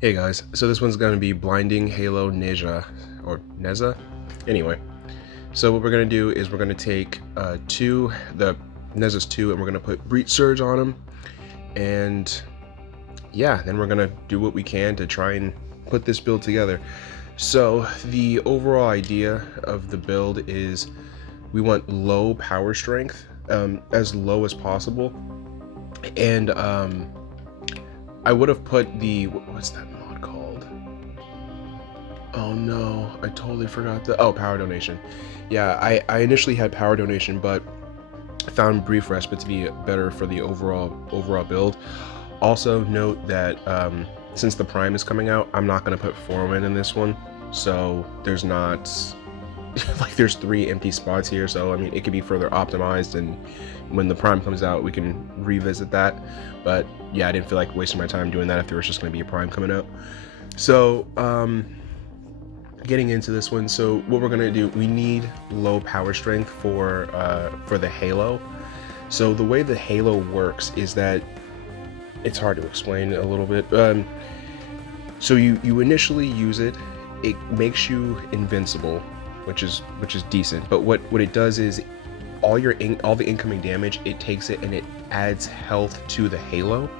Hey guys, so this one's going to be Blinding Halo Nezha, or Nezha? Anyway, so what we're going to do is we're going to take the Nezha's 2, and we're going to put Breach Surge on them, and yeah, then we're going to do what we can to try and put this build together. So the overall idea of the build is we want low power strength, as low as possible, and I would have put the, what's that mod called? Oh no, I totally forgot the, oh, power donation. Yeah, I initially had power donation, but found brief respite to be better for the overall build. Also note that since the prime is coming out, I'm not going to put foreman in this one, so there's not like there's 3 empty spots here, so I mean it could be further optimized, and when the prime comes out we can revisit that. But yeah, I didn't feel like wasting my time doing that if there was just going to be a prime coming out. So getting into this one, so what we're going to do, we need low power strength for the Halo. So the way the Halo works is that it's hard to explain a little bit. So you initially use it, it makes you invincible, which is decent, but what it does is all the incoming damage, it takes it and it adds health to the Halo.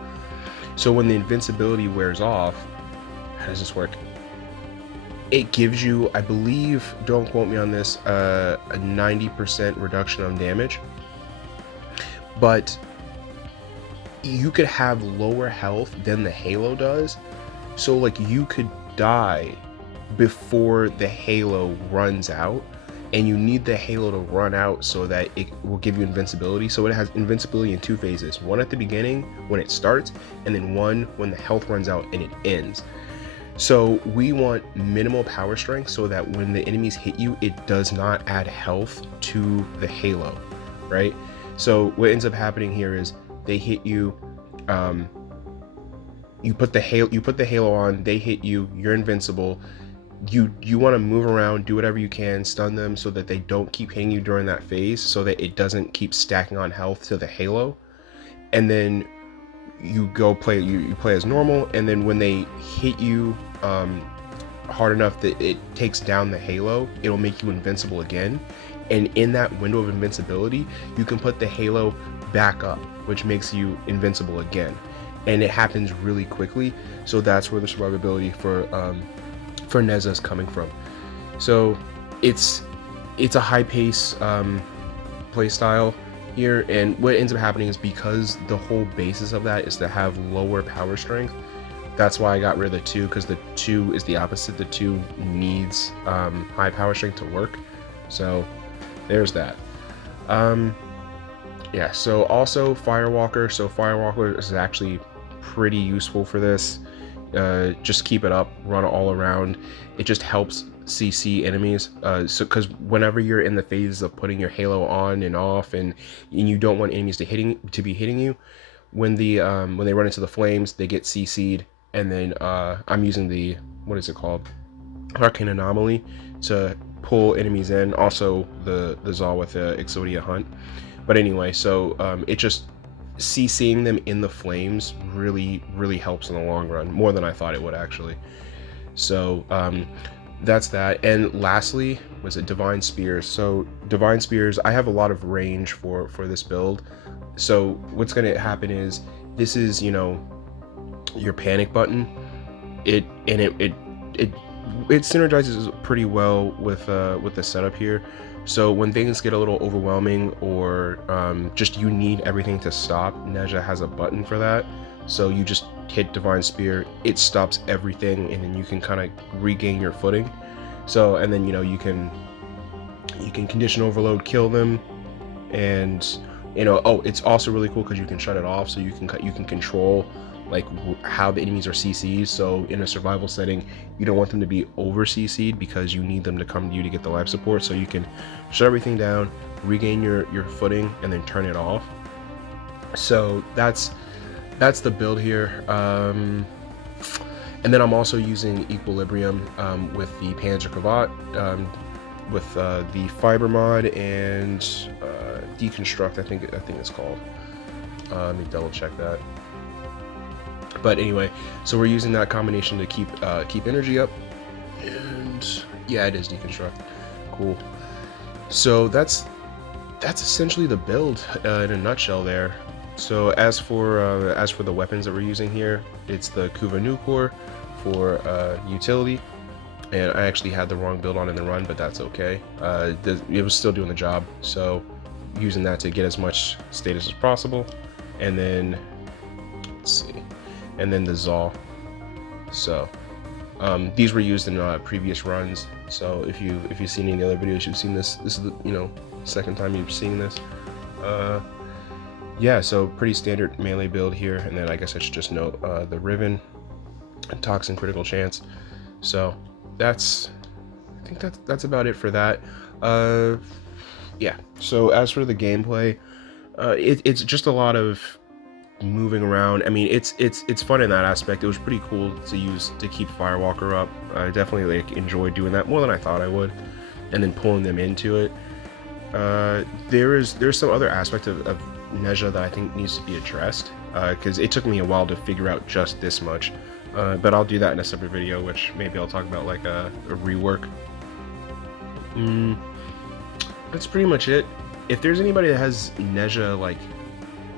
So when the invincibility wears off, how does this work? It gives you, I believe, don't quote me on this, a 90% reduction on damage, but you could have lower health than the Halo does. So like you could die before the Halo runs out, and you need the Halo to run out so that it will give you invincibility. So it has invincibility in 2 phases, one at the beginning when it starts, and then one when the health runs out and it ends. So we want minimal power strength so that when the enemies hit you, it does not add health to the Halo, right? So what ends up happening here is they hit you, you put the Halo on, they hit you, you're invincible. You want to move around, do whatever you can, stun them so that they don't keep hitting you during that phase, so that it doesn't keep stacking on health to the Halo. And then you go play, you play as normal, and then when they hit you hard enough that it takes down the Halo, it'll make you invincible again. And in that window of invincibility, you can put the Halo back up, which makes you invincible again. And it happens really quickly, so that's where the survivability for Nezha is coming from. So it's a high pace play style here, and what ends up happening is because the whole basis of that is to have lower power strength, that's why I got rid of the 2, because the 2 is the opposite. The 2 needs high power strength to work. So there's that. Yeah, so also Firewalker. So Firewalker is actually pretty useful for this. Just keep it up, run all around. It just helps CC enemies. So because whenever you're in the phase of putting your Halo on and off, and you don't want enemies to be hitting you, when they run into the flames, they get CC'd, and then I'm using the, what is it called, Arcane Anomaly, to pull enemies in. Also the Zal with the Exodia Hunt. But anyway, so it just, CCing them in the flames really helps in the long run, more than I thought it would actually. So that's that. And lastly, was it Divine Spears? So Divine Spears, I have a lot of range for this build. So what's going to happen is, this is, you know, your panic button. It synergizes pretty well with the setup here. So when things get a little overwhelming, or just you need everything to stop, Nezha has a button for that. So you just hit Divine Spear, it stops everything, and then you can kind of regain your footing. So, and then, you know, you can condition overload, kill them, and, you know, oh, it's also really cool because you can shut it off, so you can control like how the enemies are CC'd. So in a survival setting, you don't want them to be over CC'd because you need them to come to you to get the life support. So you can shut everything down, regain your footing, and then turn it off. So that's the build here. And then I'm also using Equilibrium with the Panzer Cravat, with the Fiber mod, and Deconstruct, I think it's called. Let me double check that. But anyway, so we're using that combination to keep energy up. And yeah, it is deconstruct. Cool. So that's essentially the build in a nutshell there. So as for the weapons that we're using here, it's the Kuva Nucor for utility, and I actually had the wrong build on in the run, but that's okay. It was still doing the job, so using that to get as much status as possible. And then let's see, and then the Zaw. So these were used in previous runs. So if you've seen any other videos, you've seen this. This is the second time you've seen this. Yeah, so pretty standard melee build here. And then I guess I should just note the Riven, Toxin critical chance. So I think that's about it for that. Yeah, so as for the gameplay, it's just a lot of moving around. I mean, it's fun in that aspect. It was pretty cool to use to keep Firewalker up. I definitely enjoyed doing that more than I thought I would, and then pulling them into it. There's some other aspect of Nezha that I think needs to be addressed, because it took me a while to figure out just this much, but I'll do that in a separate video, which maybe I'll talk about like a rework. That's pretty much it. If there's anybody that has Nezha, like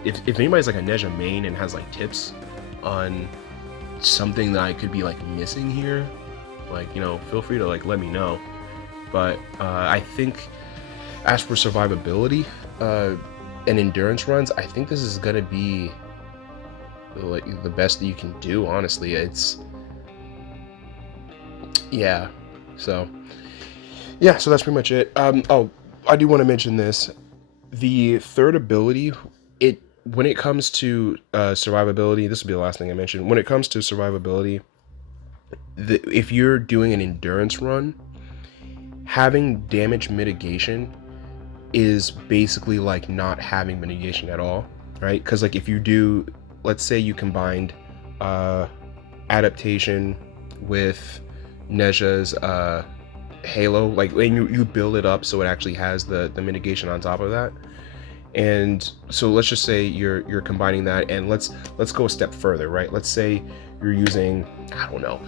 if anybody's like a Nezha main and has like tips on something that I could be like missing here, like feel free to like let me know. But I think as for survivability and endurance runs, I think this is gonna be like the best that you can do, honestly. It's yeah, so that's pretty much it. Oh, I do want to mention this. The third ability, when it comes to survivability, this will be the last thing I mention. When it comes to survivability, if you're doing an endurance run, having damage mitigation is basically like not having mitigation at all, right? Because like if you do, let's say you combined adaptation with Nezha's Halo, like when you build it up so it actually has the mitigation on top of that. And so let's just say you're combining that, and let's go a step further, right? Let's say you're using, I don't know,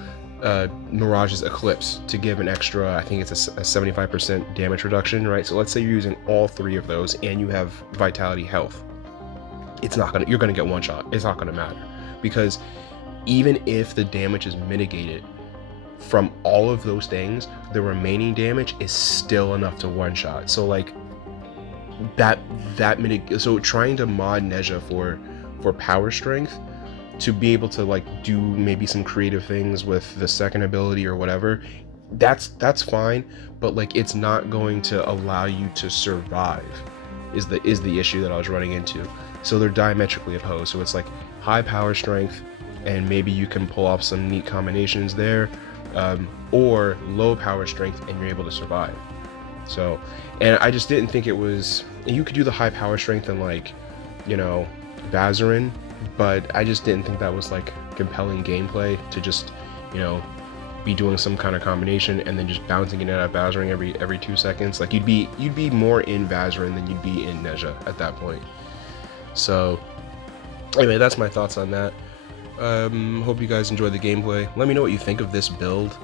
Mirage's Eclipse to give an extra, I think it's a 75% damage reduction, right? So let's say you're using all three of those and you have Vitality Health. You're gonna get one shot. It's not gonna matter, because even if the damage is mitigated from all of those things, the remaining damage is still enough to one shot. So like so trying to mod Nezha for power strength to be able to like do maybe some creative things with the second ability or whatever, that's fine, but like it's not going to allow you to survive is the issue that I was running into. So they're diametrically opposed. So it's like high power strength and maybe you can pull off some neat combinations there, or low power strength and you're able to survive. So, and I just didn't think it was, you could do the high power strength and like, Vazarin, but I just didn't think that was like compelling gameplay to just, be doing some kind of combination and then just bouncing it out of Vazarin every 2 seconds. Like you'd be more in Vazarin than you'd be in Nezha at that point. So anyway, that's my thoughts on that. Hope you guys enjoyed the gameplay. Let me know what you think of this build,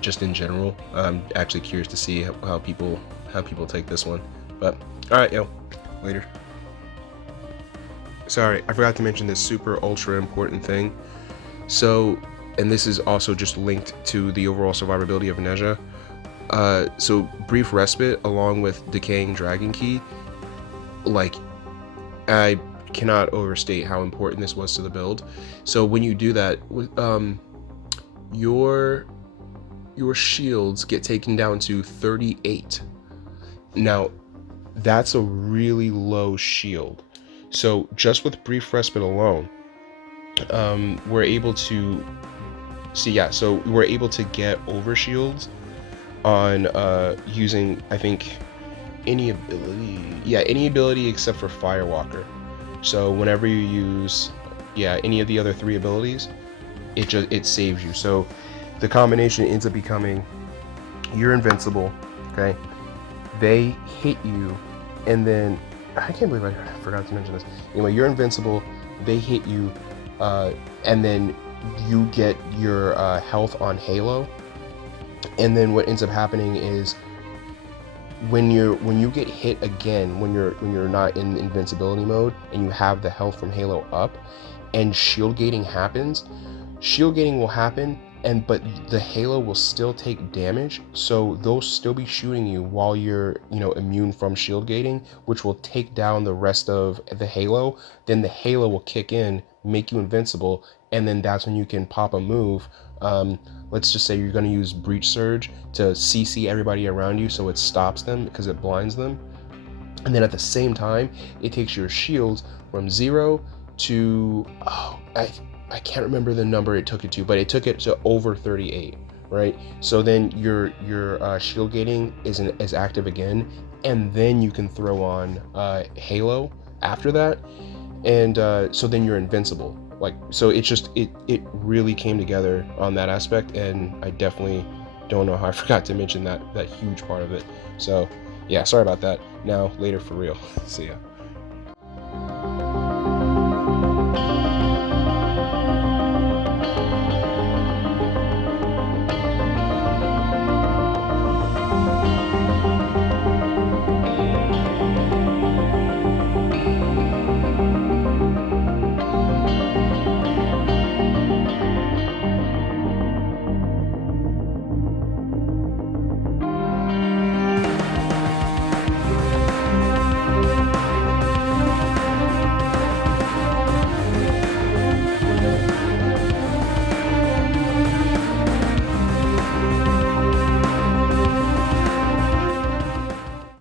just in general. I'm actually curious to see how people take this one. But all right, later. Sorry, I forgot to mention this super ultra important thing. So, and this is also just linked to the overall survivability of Nezha. So Brief Respite along with Decaying Dragon Key, like I cannot overstate how important this was to the build. So when you do that, your shields get taken down to 38. Now that's a really low shield. So just with Brief Respite alone, we're able to so we're able to get overshields on using, I think, any ability except for Firewalker. So whenever you use any of the other three abilities, it saves you. So the combination ends up becoming, you're invincible, okay? They hit you, and then I can't believe I forgot to mention this. Anyway, you're invincible, they hit you, and then you get your health on Halo. And then what ends up happening is when you get hit again, when you're not in invincibility mode and you have the health from Halo up, and shield gating happens, shield gating will happen, but the Halo will still take damage, so they'll still be shooting you while you're immune from shield gating, which will take down the rest of the Halo. Then the Halo will kick in, make you invincible, and then that's when you can pop a move. Let's just say you're going to use Breach Surge to CC everybody around you so it stops them because it blinds them. And then at the same time, it takes your shields from 0 to, I can't remember the number it took it to, but it took it to over 38, right? So then your shield gating is active again, and then you can throw on Halo after that, and so then you're invincible. Like, so it's just it really came together on that aspect, and I definitely don't know how I forgot to mention that huge part of it. So yeah, sorry about that. Now later for real. See ya.